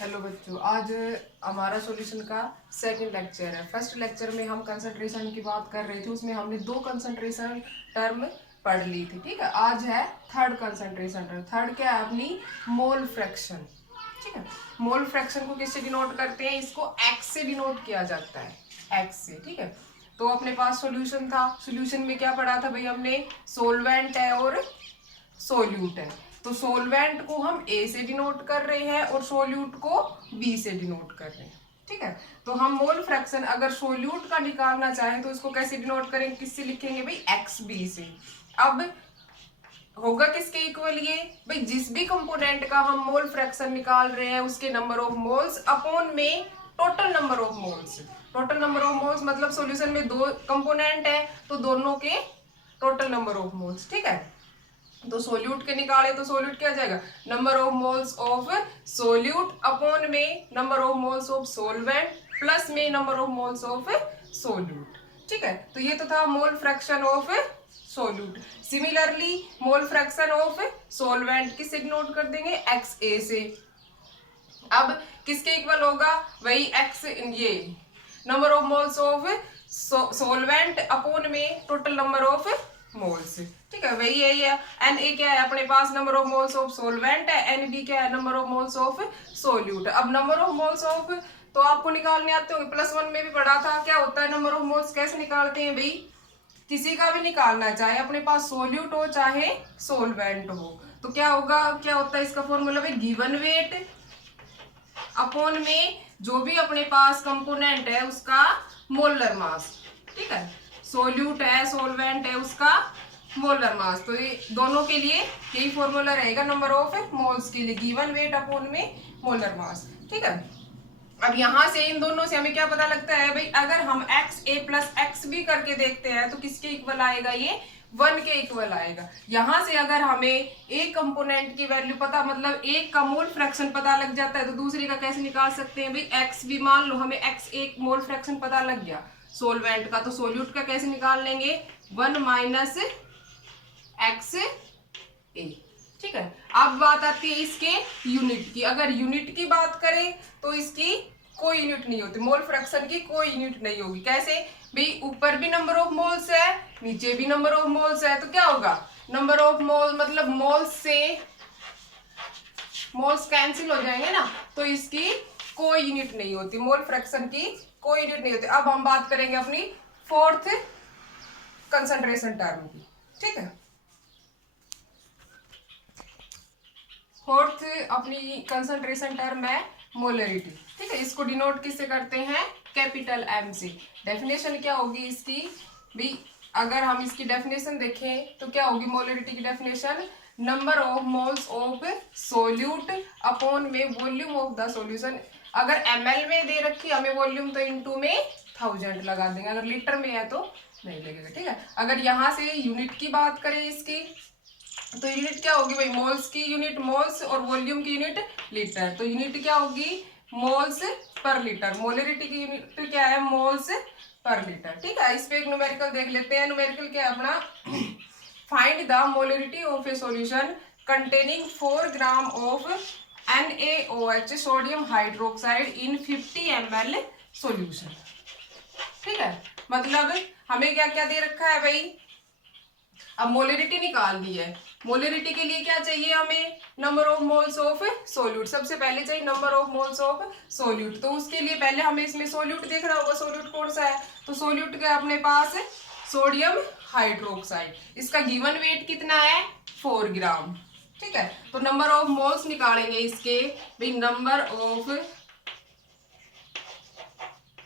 Hello बच्चों, आज हमारा सॉल्यूशन का सेकंड लेक्चर है। फर्स्ट लेक्चर में हम कंसंट्रेशन की बात कर रहे थे, उसमें हमने दो कंसंट्रेशन टर्म पढ़ ली थी। ठीक है, आज है थर्ड कंसंट्रेशन टर्म। थर्ड क्या है अपनी? Mole fraction. ठीक है, मोल फ्रैक्शन को किससे डिनोट करते हैं? इसको एक्स से डिनोट किया जाता है, एक्स से। ठीक है, तो अपने पास सॉल्यूशन था। सॉल्यूशन में क्या पढ़ा था भाई हमने? सोलवेंट है और सोल्यूट है। तो सोलवेंट को हम ए से डिनोट कर रहे हैं और सोल्यूट को बी से डिनोट कर रहे हैं। ठीक है, तो हम मोल फ्रैक्शन अगर सोल्यूट का निकालना चाहें तो इसको कैसे डिनोट करेंगे? किससे लिखेंगे भाई? एक्स बी से। अब होगा किसके इक्वल ये भाई? जिस भी कंपोनेंट का हम मोल फ्रैक्शन निकाल रहे हैं उसके नंबर ऑफ मोल्स अपॉन में total number of moles. Total number of moles मतलब सॉल्यूशन में दो कंपोनेंट है तो दोनों के टोटल नंबर ऑफ मोल्स। ठीक है, तो सोल्यूट के निकाले तो सोल्यूट क्या जाएगा? Number of moles of solute upon में number of moles of solvent plus में number of moles of solute. ठीक है, तो ये तो था mole fraction of solute. Similarly mole fraction of solvent किससे डिनोट कर देंगे? एक्स ए से। अब किसके इक्वल होगा? वही एक्स, ये number of moles of solvent upon में टोटल नंबर ऑफ मोल्स। ठीक है, वही है ये। एन ए क्या है अपने पास? Number of moles of solvent है। एन बी क्या है? Number of moles of solute. अब नंबर ऑफ मोल्स ऑफ तो आपको निकालने आते होंगे, +1 में भी पढ़ा था। क्या होता है नंबर ऑफ मोल्स? कैसे निकालते हैं भाई? किसी का भी निकालना, चाहे अपने पास सोल्यूट हो चाहे सोलवेंट हो, तो क्या होगा? क्या होता है इसका फॉर्मूला भाई? गिवन वेट अपॉन में जो भी अपने पास कंपोनेंट है उसका मोलर मास। ठीक है, सोल्यूट है सोलवेंट है उसका मोलर मास। तो ये दोनों के लिए यही फॉर्मूला रहेगा नंबर ऑफ मोल्स के लिए, गिवन वेट अपॉन में मोलर मास। ठीक है, अब यहां से इन दोनों से हमें क्या पता लगता है भाई? अगर हम एक्स ए प्लस एक्स बी करके देखते हैं तो किसके इक्वल आएगा? ये 1 के इक्वल आएगा। यहां से अगर हमें एक कंपोनेंट की वैल्यू पता, मतलब एक का मोल फ्रैक्शन पता लग जाता है तो दूसरे का कैसे निकाल सकते हैं भाई? एक्स बी, मान लो हमें एक्स एक मोल फ्रैक्शन पता लग गया सोलवेंट का, तो सोल्यूट का कैसे निकाल लेंगे? 1 माइनस एक्स ए। ठीक है, अब बात आती है इसके यूनिट की। अगर यूनिट की बात करें तो इसकी कोई यूनिट नहीं होती, मोल फ्रैक्शन की कोई यूनिट नहीं होगी। कैसे भाई? ऊपर भी नंबर ऑफ मोल्स है, नीचे भी नंबर ऑफ मोल्स है, तो क्या होगा? नंबर ऑफ मोल मतलब मोल्स से मोल्स कैंसिल हो जाएंगे ना, तो इसकी कोई यूनिट नहीं होती, मोल फ्रैक्शन की कोई यूनिट नहीं होती। अब हम बात करेंगे अपनी फोर्थ कंसंट्रेशन टर्म की। ठीक है, फोर्थ अपनी कंसंट्रेशन टर्म है मोलरिटी। ठीक है, इसको डिनोट किससे करते हैं? कैपिटल एम से। डेफिनेशन क्या होगी इसकी भी? अगर हम इसकी डेफिनेशन देखें तो क्या होगी मोलरिटी की definition? Number of moles of solute upon में वॉल्यूम ऑफ द सॉल्यूशन। अगर ml में दे रखी हमें वॉल्यूम तो इनटू में 1000 लगा देंगे, अगर लीटर में है तो नहीं लगेगा। ठीक है, अगर यहाँ से यूनिट की बात करें इसकी तो यूनिट क्या होगी भाई? मोल्स की यूनिट मोल्स और वॉल्यूम की यूनिट लीटर। तो यूनिट क्या होगी? Moles per litre. मोलरिटी की यूनिट क्या है? Moles per litre. ठीक है, इस पे एक न्यूमेरिकल देख लेते हैं। न्यूमेरिकल क्या है अपना? Find the molarity of A solution containing 4 gram of NaOH sodium hydroxide in 50 ml solution. ठीक है, मतलब हमें क्या क्या दे रखा है भाई? अब मोलरिटी निकालनी है। मोलरिटी के लिए क्या चाहिए हमें? Number of moles of solute. सबसे पहले चाहिए number of moles of solute, तो उसके लिए पहले हमें इसमें सोल्यूट देखना होगा। सोल्यूट कौन सा है? तो सोल्यूट के अपने पास सोडियम हाइड्रोक्साइड। इसका गिवन वेट कितना है? 4 ग्राम। ठीक है, तो नंबर ऑफ मोल्स निकालेंगे इसके भाई। Number of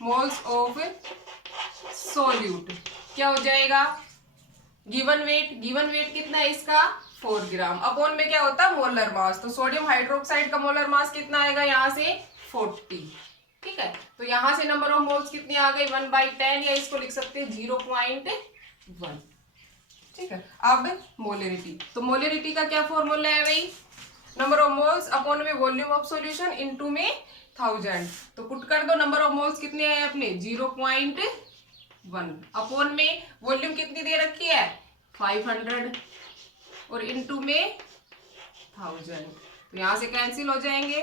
moles of solute क्या हो जाएगा? गिवन वेट कितना है इसका? 4 ग्राम। अपॉन में क्या होता है? Molar mass. तो सोडियम हाइड्रोक्साइड का मोलर मास कितना आएगा यहाँ से? 40। ठीक है, तो यहाँ से नंबर ऑफ मोल्स कितनी आ गई? 1/10, या इसको लिख सकते हैं 0.1। ठीक है, अब मोलरिटी। तो मोलरिटी का क्या फॉर्मूला है भाई? नंबर ऑफ मोल्स अपॉन में वॉल्यूम ऑफ सॉल्यूशन इनटू में 1000। तो पुट कर दो, नंबर ऑफ मोल्स कितने आए अपने? 0.1 अपॉन में वॉल्यूम कितनी दे रखी है? 500 और इनटू में 1000। तो यहां से कैंसिल हो जाएंगे।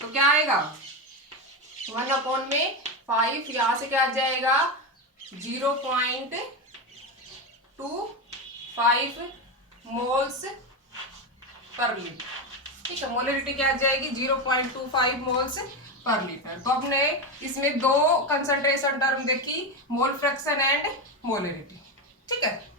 तो क्या आएगा 1/5, यहां से क्या आ जाएगा 0.25 मोल्स पर लीटर। ठीक है, मोलरिटी क्या आ जाएगी 0.25 मोल्स पर लीटर। तो हमने इसमें दो कंसंट्रेशन टर्म देखी, मोल फ्रैक्शन एंड मोलरिटी। ठीक है।